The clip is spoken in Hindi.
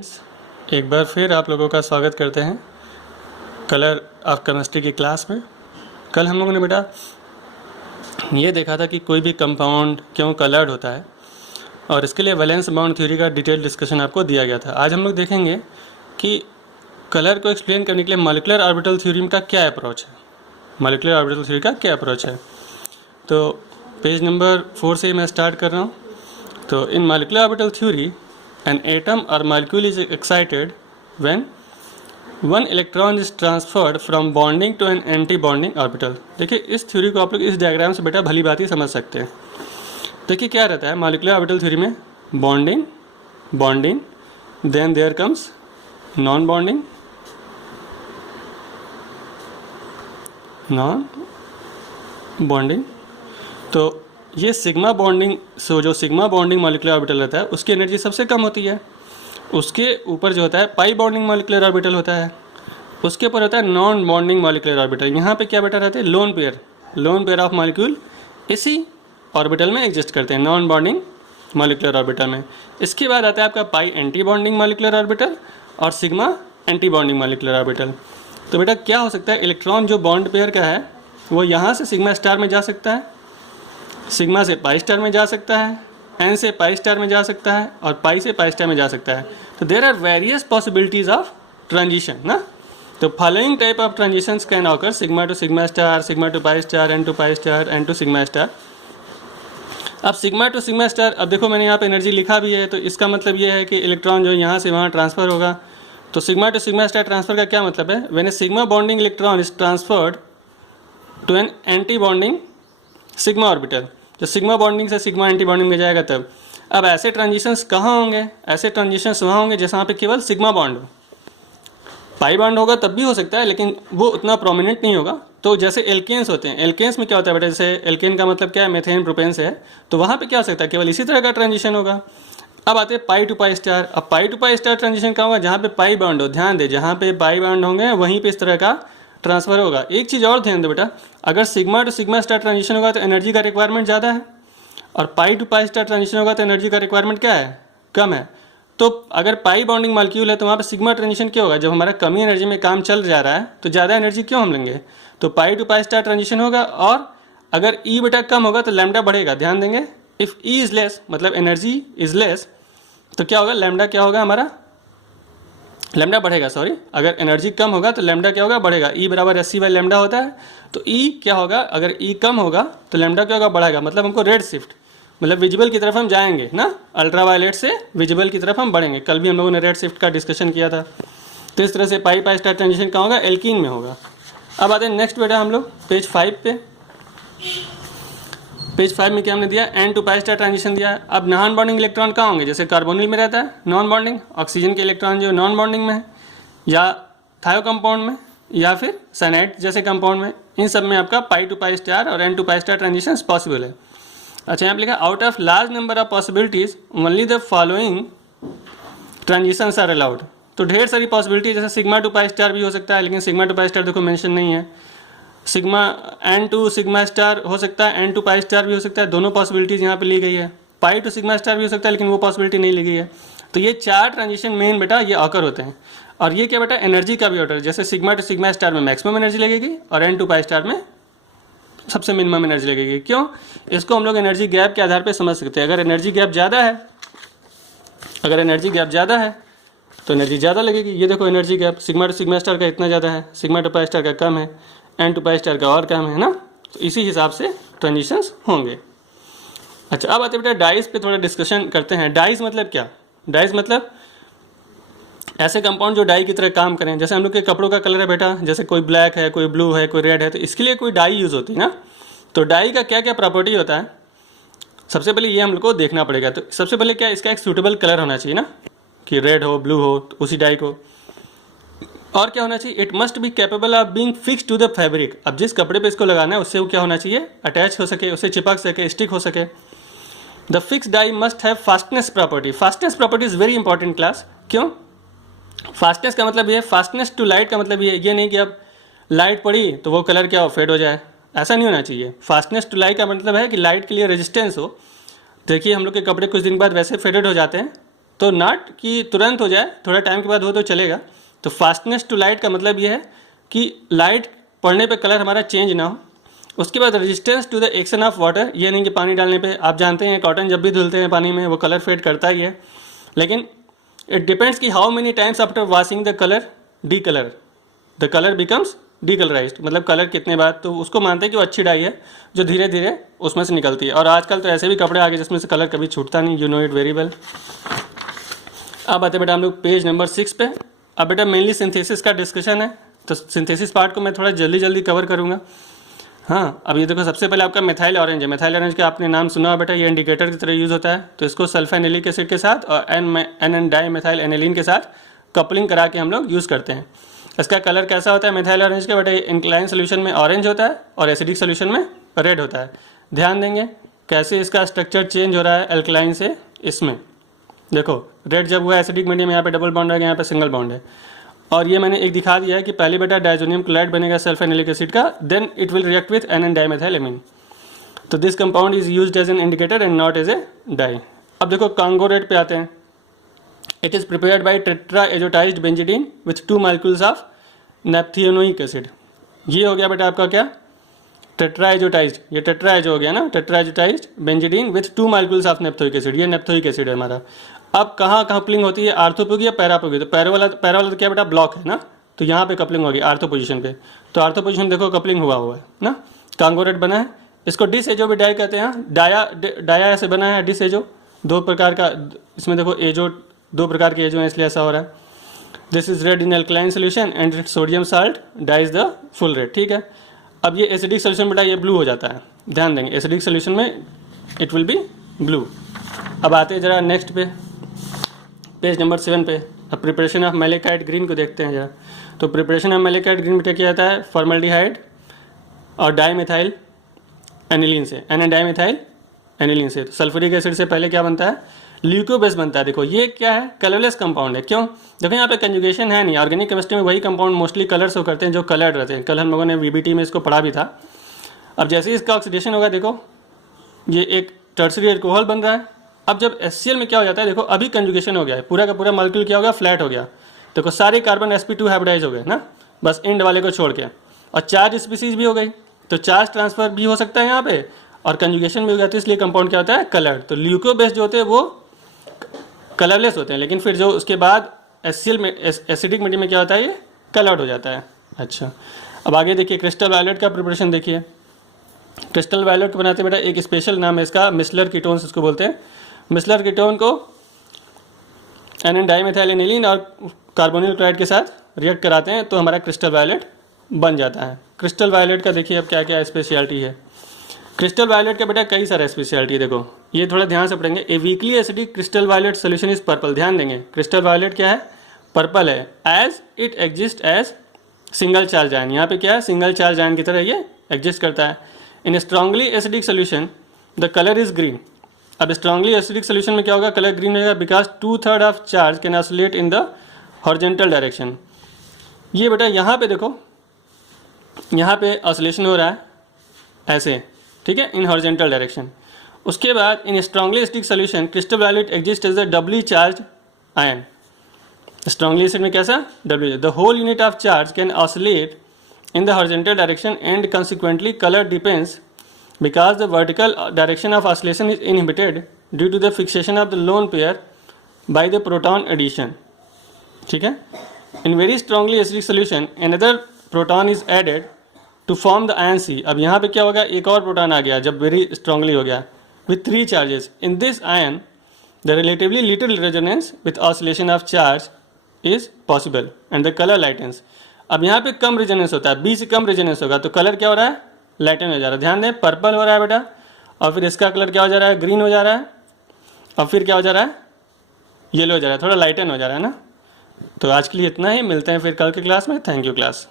एक बार फिर आप लोगों का स्वागत करते हैं कलर ऑफ केमिस्ट्री की क्लास में। कल हम लोगों ने बेटा ये देखा था कि कोई भी कंपाउंड क्यों कलर्ड होता है और इसके लिए वैलेंस बाउंड थ्योरी का डिटेल डिस्कशन आपको दिया गया था। आज हम लोग देखेंगे कि कलर को एक्सप्लेन करने के लिए मॉलिक्यूलर ऑर्बिटल थ्योरी का क्या अप्रोच है। मॉलिक्यूलर ऑर्बिटल थ्योरी का क्या अप्रोच है, तो पेज नंबर 4 से मैं स्टार्ट कर रहा हूँ। तो in molecular orbital theory an atom or molecule is excited when one electron is transferred from bonding to an anti-bonding orbital। देखिए इस थ्योरी को आप लोग इस डायग्राम से बेटा भली बात ही समझ सकते हैं। देखिए क्या रहता है मॉलिक्यूलर ऑर्बिटल थ्योरी में, bonding bonding then there comes non bonding non bonding. तो ये सिग्मा बॉन्डिंग, सो जो सिग्मा बॉन्डिंग मॉलिक्यूलर ऑर्बिटल रहता है उसकी एनर्जी सबसे कम होती है। उसके ऊपर जो होता है पाई बॉन्डिंग मॉलिक्यूलर ऑर्बिटल होता है, उसके ऊपर होता है नॉन बॉन्डिंग मॉलिक्यूलर ऑर्बिटल। यहाँ पे क्या बेटा रहते हैं, लोन पेयर ऑफ मॉलिक्यूल इसी ऑर्बिटल में एग्जिस्ट करते हैं, नॉन बॉन्डिंग मॉलिक्यूलर ऑर्बिटल में। इसके बाद आता है आपका पाई एंटी बॉन्डिंग मॉलिक्यूलर ऑर्बिटल और sigma anti bonding molecular orbital. तो बेटा क्या हो सकता है, इलेक्ट्रॉन जो बॉन्ड पेयर का है वो यहाँ से सिग्मा स्टार में जा सकता है, सिग्मा से पाई स्टार में जा सकता है, एन से पाई स्टार में जा सकता है और पाई से पाई स्टार में जा सकता है। तो there are various possibilities of transition ना। तो following type of transitions can occur, sigma to sigma star, sigma to pi star, n to pi star, n to sigma star. अब सिग्मा टू सिग्मा स्टार, अब देखो मैंने यहाँ पे एनर्जी लिखा भी है, तो इसका मतलब ये है कि इलेक्ट्रॉन जो यहाँ से वहाँ ट्रांसफर होगा। तो sigma to sigma star transfer का क्या मतलब है, when a sigma bonding electron is transferred to an anti bonding sigma orbital. जब सिग्मा बॉन्डिंग से सिग्मा एंटी बॉन्डिंग में जाएगा तब। अब ऐसे ट्रांजिशंस कहाँ होंगे, ऐसे ट्रांजिशंस वहाँ होंगे जहाँ पे केवल सिग्मा बॉन्ड हो। पाई बॉन्ड होगा तब भी हो सकता है लेकिन वो उतना प्रोमिनेंट नहीं होगा। तो जैसे एल्केन्स होते हैं, एल्केन्स में क्या होता है बेटा, जैसे एल्केन का मतलब क्या है, मेथेन प्रोपेन से है, तो वहाँ पे क्या हो सकता है, केवल इसी तरह का ट्रांजिशन होगा। अब आते हैं पाई टू पाई स्टार। अब pi to pi star transition कहाँ होगा, जहाँ पे पाई बॉन्ड हो। ध्यान दे, जहाँ पे पाई बॉन्ड होंगे वहीं पे इस तरह का ट्रांसफर होगा। एक चीज़ और ध्यान दो बेटा, अगर sigma to sigma star transition होगा तो एनर्जी का रिक्वायरमेंट ज़्यादा है और पाई टू पाई स्टार ट्रांजिशन होगा तो एनर्जी का रिक्वायरमेंट क्या है, कम है। तो अगर पाई बॉन्डिंग मॉलिक्यूल है तो वहाँ पे सिग्मा ट्रांजिशन क्या होगा, जब हमारा कमी एनर्जी में काम चल जा रहा है तो ज़्यादा एनर्जी क्यों हम लेंगे, तो पाई टू पाई स्टार ट्रांजिशन होगा। और अगर ई बेटा कम होगा तो लैम्डा बढ़ेगा। ध्यान देंगे, इफ़ ई इज़ लेस मतलब एनर्जी इज़ लेस तो क्या होगा, लैम्डा क्या होगा हमारा, लैम्डा बढ़ेगा। सॉरी, अगर एनर्जी कम होगा तो लैम्डा क्या होगा, बढ़ेगा। ई बराबर एस/c बाई लैम्डा होता है। तो ई क्या होगा, अगर ई कम होगा तो लैम्डा क्या होगा, बढ़ेगा। मतलब हमको रेड शिफ्ट, मतलब विजिबल की तरफ हम जाएंगे ना, अल्ट्रा वायलेट से विजिबल की तरफ हम बढ़ेंगे। कल भी हम लोगों ने रेड शिफ्ट का डिस्कशन किया था। तो इस तरह से पाई पाई स्टार ट्रांजिशन कहाँ होगा, एल्कीन में होगा। अब आते हैं नेक्स्ट बेटा हम लोग पेज 5 पे। पेज 5 में क्या हमने दिया, n to pi star transition दिया है। अब नॉन बॉन्डिंग इलेक्ट्रॉन कहाँ होंगे, जैसे कार्बोनिल में रहता है नॉन बॉन्डिंग, ऑक्सीजन के इलेक्ट्रॉन जो नॉन बॉन्डिंग में है, या थायो कंपाउंड में, या फिर साइनाइड जैसे कंपाउंड में। इन सब में आपका पाई टू पाई स्टार और n to pi star transition possible है। अच्छा, यहाँ पे लिखा out of large number of possibilities only the following transitions are allowed. तो ढेर सारी पॉसिबिलिटी, जैसे सिग्मा टू पाई स्टार भी हो सकता है, लेकिन सिग्मा टू पाई स्टार देखो मेंशन नहीं है। Sigma n to sigma star हो सकता है, एन टू पाई स्टार भी हो सकता है, दोनों पॉसिबिलिटीज़ यहाँ पे ली गई है। पाई टू सिग्मा स्टार भी हो सकता है लेकिन वो पॉसिबिलिटी नहीं ली गई है। तो ये 4 ट्रांजिशन मेन बेटा ये ऑकर होते हैं। और ये क्या बेटा, एनर्जी का भी ऑर्डर, जैसे सिग्मा टू सिग्मा स्टार में मैक्सिमम एनर्जी लगेगी और एन टू पाई स्टार में सबसे मिनिमम एनर्जी लगेगी। क्यों, इसको हम लोग एनर्जी गैप के आधार पर समझ सकते हैं। अगर एनर्जी गैप ज़्यादा है, अगर एनर्जी गैप ज़्यादा है तो एनर्जी ज़्यादा लगेगी। ये देखो energy gap sigma to sigma star का इतना ज़्यादा है, सिग्मा टू पाई स्टार का कम है, एन टू पाई स्टार का और कम है ना। तो इसी हिसाब से ट्रांजिशंस होंगे। अच्छा, अब आते बेटा डाइस पे थोड़ा डिस्कशन करते हैं। डाइस मतलब क्या, डाइस मतलब ऐसे कंपाउंड जो डाई की तरह काम करें। जैसे हम लोग के कपड़ों का कलर है बेटा, जैसे कोई ब्लैक है, कोई ब्लू है, कोई रेड है, तो इसके लिए कोई डाई यूज़ होती है ना। तो डाई का क्या क्या प्रॉपर्टी होता है, सबसे पहले ये हम लोग को देखना पड़ेगा। तो सबसे पहले क्या, इसका एक सूटेबल कलर होना चाहिए ना, कि रेड हो ब्लू हो तो उसी डाई को। और क्या होना चाहिए, it must be capable of being fix to the fabric. अब जिस कपड़े पे इसको लगाना है उससे वो क्या होना चाहिए, अटैच हो सके, उससे चिपक सके, स्टिक हो सके। The fix dye must have fastness property. Fastness property is very important class. क्यों, फास्टनेस का मतलब ये, फास्टनेस टू लाइट का मतलब ये नहीं कि अब लाइट पड़ी तो वो कलर क्या हो, फेड हो जाए, ऐसा नहीं होना चाहिए। फास्टनेस टू लाइट का मतलब है कि लाइट के लिए रेजिस्टेंस हो। देखिए हम लोग के कपड़े कुछ दिन बाद वैसे फेडेड हो जाते हैं, तो नॉट कि तुरंत हो जाए, थोड़ा टाइम के बाद हो तो चलेगा। तो फास्टनेस टू लाइट का मतलब ये है कि लाइट पड़ने पे कलर हमारा चेंज ना हो। उसके बाद resistance to the action of water, ये नहीं कि पानी डालने पे, आप जानते हैं कॉटन जब भी धुलते हैं पानी में वो कलर फेड करता ही है, लेकिन इट डिपेंड्स कि how many times after washing the colour the colour becomes decolourised, मतलब कलर कितने बार, तो उसको मानते हैं कि वो अच्छी डाई है जो धीरे धीरे उसमें से निकलती है। और आजकल तो ऐसे भी कपड़े आ गए जिसमें से कलर कभी छूटता नहीं, you know it very well. अब आते बेटा हम लोग पेज नंबर 6 पे। अब बेटा मेनली सिंथेसिस का डिस्कशन है, तो सिंथेसिस पार्ट को मैं थोड़ा जल्दी कवर करूँगा। हाँ, अब ये देखो सबसे पहले आपका मिथाइल ऑरेंज है। मिथाइल ऑरेंज का आपने नाम सुना बेटा, ये इंडिकेटर की तरह यूज़ होता है। तो इसको सल्फेनिलिक एसिड के साथ और एन डाई मिथाइल एनिलीन के साथ कपलिंग करा के हम लोग यूज़ करते हैं। इसका कलर कैसा होता है मिथाइल ऑरेंज का बेटा, इंक्लाइन सोल्यूशन में ऑरेंज होता है और एसिडिक सोल्यूशन में रेड होता है। ध्यान देंगे कैसे इसका स्ट्रक्चर चेंज हो रहा है एल्कलाइन से इसमें। देखो रेड जब हुआ एसिडिक मीडियम, यहाँ पे डबल बॉन्ड है, यहाँ पे सिंगल बॉन्ड है। और ये मैंने एक दिखा दिया है कि पहले बेटा डायजोनियम क्लोराइड बनेगा सल्फेनिलिक एसिड का, then it will react with N dimethyl amine. तो this compound is used as an indicator and not as a dye. अब देखो कांगो रेड पे आते हैं। It is prepared by tetraazotised benzidine with 2 molecules of naphthionic acid. ये हो गया बेटा आपका क्या, टेट्राएजोटाइज्ड, ये टेट्राएजो हो गया ना, tetraazotised benzidine with 2 molecules of naphthoic acid, ये नेप्थोइक एसिड है हमारा। अब कहाँ कपलिंग होती है, आर्थो पे होगी या पैरा पे होगी, तो पैरा वाला तो क्या बेटा ब्लॉक है ना, तो यहाँ पे कपलिंग होगी आर्थो पोजीशन पे। तो आर्थो पोजीशन देखो कपलिंग हुआ है ना, कांगो रेड बना है। इसको डिसएजो भी डाई कहते हैं, डाया ऐसे बना है, डिसएजो 2 प्रकार का, इसमें देखो एजो 2 प्रकार के एजो हैं इसलिए ऐसा हो रहा है। This is red in alkaline solution and sodium salt dyes the full red, ठीक है। अब ये एसिडिक सोल्यूशन बेटा ये ब्लू हो जाता है, ध्यान देंगे एसिडिक सोल्यूशन में इट विल बी ब्लू। अब आते हैं जरा नेक्स्ट पे, पेज नंबर 7 पे। अब प्रिपरेशन ऑफ मैलेकाइट ग्रीन को देखते हैं जरा। तो प्रिपरेशन ऑफ मैलेकाइट ग्रीन बेटा क्या जाता है, फॉर्मल्डिहाइड और डाईमिथाइल एनिलीन से, एन डाईमिथाइल एनिलीन से। तो सल्फ्यूरिक एसिड से पहले क्या बनता है, ल्यूकोबेस बनता है। देखो ये क्या है, कलरलेस कंपाउंड है। क्यों, देखो यहाँ पे कंजुगेशन है नहीं। ऑर्गेनिक केमिस्ट्री में वही कंपाउंड मोस्टली कलर्स हो करते हैं जो कलर्ड रहते हैं। कल हम लोगों ने वीबीटी में इसको पढ़ा भी था। अब जैसे ही इसका ऑक्सीडेशन होगा, देखो ये एक टर्सरी एल्कोहल बन रहा है। अब जब HCl में क्या हो जाता है, देखो अभी कंजुगेशन हो गया है, पूरा का पूरा मॉलिक्यूल क्या हो गया, फ्लैट हो गया। देखो सारे कार्बन sp2 हाइब्रिडाइज हो गए ना, बस एंड वाले को छोड़ के। और चार्ज स्पीसीज भी हो गई, तो चार्ज ट्रांसफर भी हो सकता है यहाँ पे और कंजुगेशन भी हो जाती है, इसलिए कंपाउंड क्या होता है, कलर्ड। तो ल्यूकोबेस जो होते हैं वो कलरलेस होते हैं, लेकिन फिर जो उसके बाद HCl में एसिडिक मीडियम में क्या होता है, ये कलर्ड हो जाता है। अच्छा, अब आगे देखिए क्रिस्टल वायलेट का प्रिपरेशन देखिए। क्रिस्टल वायलेट को बनाते बेटा एक स्पेशल नाम है इसका, मिसलर कीटोन्स इसको बोलते हैं। मिसलर कीटोन को एन डाईमिथाइल एनिलीन और कार्बोनिल क्लोराइड के साथ रिएक्ट कराते हैं तो हमारा क्रिस्टल वायलेट बन जाता है। क्रिस्टल वायलेट का देखिए अब क्या क्या स्पेशलिटी है। क्रिस्टल वायलेट का बेटा कई सारा स्पेशलिटी, देखो ये थोड़ा ध्यान से पढ़ेंगे। A weakly acidic crystal violet solution is purple. ध्यान देंगे क्रिस्टल वायलेट क्या है, पर्पल है, as it exist as single charge ion. यहाँ पे क्या है, सिंगल चार्ज आयन की तरह ये एग्जिस्ट करता है। In strongly acidic solution the colour is green. अब स्ट्रांगली एसिडिक सोल्यूशन में क्या होगा, कलर ग्रीन होगा because 2/3 of charge can oscillate in the horizontal direction. ये बेटा यहाँ पे देखो, यहाँ पे ऑसिलेशन हो रहा है ऐसे, ठीक है, इन हॉरिजॉन्टल डायरेक्शन। उसके बाद in strongly acidic solution crystal violet exist as the doubly charge ion. Strongly acid में कैसा, W, the whole unit of charge can oscillate in the horizontal direction and consequently color depends because the vertical direction of oscillation is inhibited due to the fixation of the lone pair by the proton addition, ठीक है। in very strongly acidic solution another proton is added to form the ion C। अब यहाँ पे क्या होगा, एक और प्रोटॉन आ गया जब very strongly हो गया with 3 charges। in this ion the relatively little resonance with oscillation of charge is possible and the color lightens। अब यहाँ पे कम रेजोनेंस होता है, 20 से कम रेजोनेंस होगा तो कलर क्या हो रहा है, लाइटन हो जा रहा है। ध्यान दें पर्पल हो रहा है बेटा, और फिर इसका कलर क्या हो जा रहा है, ग्रीन हो जा रहा है, और फिर क्या हो जा रहा है, येलो हो जा रहा है, थोड़ा लाइटन हो जा रहा है ना। तो आज के लिए इतना ही, मिलते हैं फिर कल के क्लास में। Thank you class.